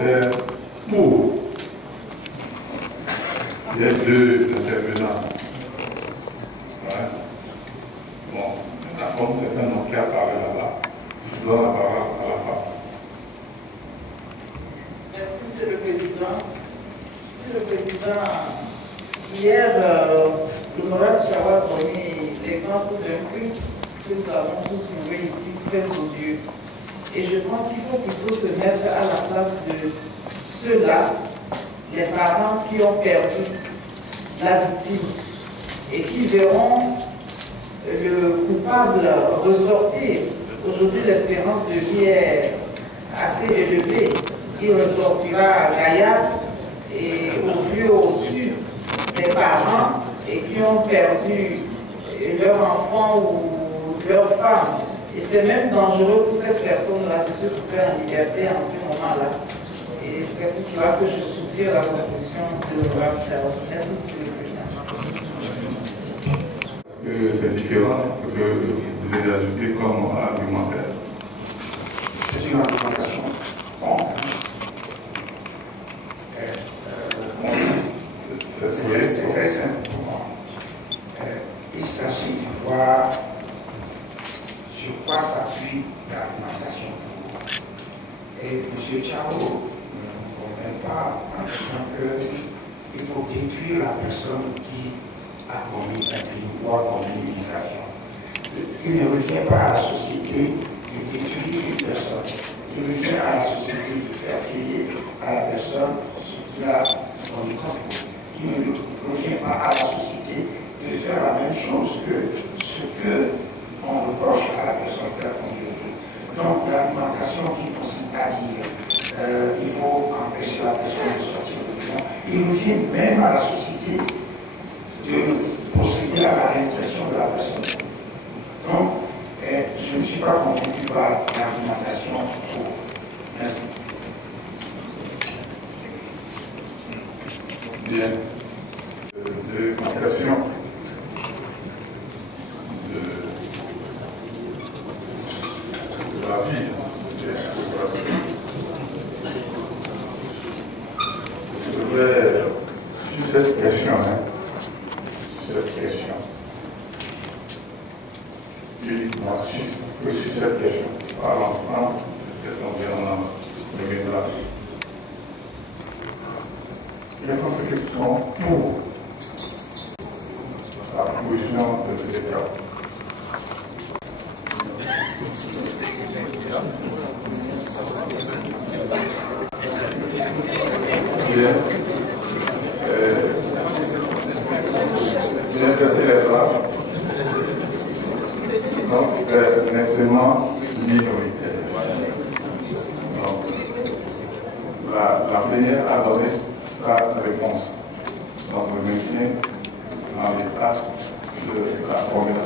commentaires pour les deux intervenants. Ouais. Bon, comme c'est un nom qui a parlé là-bas, je donne la parole à la femme. Merci, Monsieur le Président. Monsieur le Président, hier, l'honorable Chawa a donné l'exemple d'un culte que nous avons tous trouvé ici très odieux. Et je pense qu'il faut plutôt se mettre à la place de ceux-là, les parents qui ont perdu la victime et qui verront le coupable ressortir. Aujourd'hui, l'espérance de vie est assez élevée. Il ressortira gaillard et au vu au sud des parents et qui ont perdu leur enfant ou leur femme. Et c'est même dangereux pour cette personne-là de se trouver en liberté en ce moment-là. Et c'est pour cela que je soutiens la proposition de l'honorable Chawa. Merci, Monsieur le Président. C'est différent que vous avez ajouté comme argumentaire. C'est une argumentation. Bon. C'est très simple pour moi. Il s'agit de voir sur quoi s'appuie l'argumentation. Et M. Chao ne convainc pas en disant qu'il faut détruire la personne qui a commis un crime ou a commis une infraction. Il ne revient pas à la société de détruire une personne. Il revient à la société de faire payer à la personne ce qu'il a commis comme faute. Il ne revient pas à la société de faire la même chose que ce qu'on reproche à la personne qui a commis le crime. Donc l'argumentation qui consiste à dire il faut empêcher la personne de sortir de prison, il revient même à la société de procéder à la réinsertion de la personne. Donc, je ne suis pas convaincu par l'argumentation pour. Merci. Bien. Des constations de la vie. Je voudrais, sur cette question, uniquement sur cette question, par l'enfant de cet environnement de la vie. Quelles sont ceux qui sont pour la proposition de l'État? Bien casser les bras. Donc, nettement minoritaire. Donc, la première a donné sa réponse. Donc, le maintien en l'état de la formulation.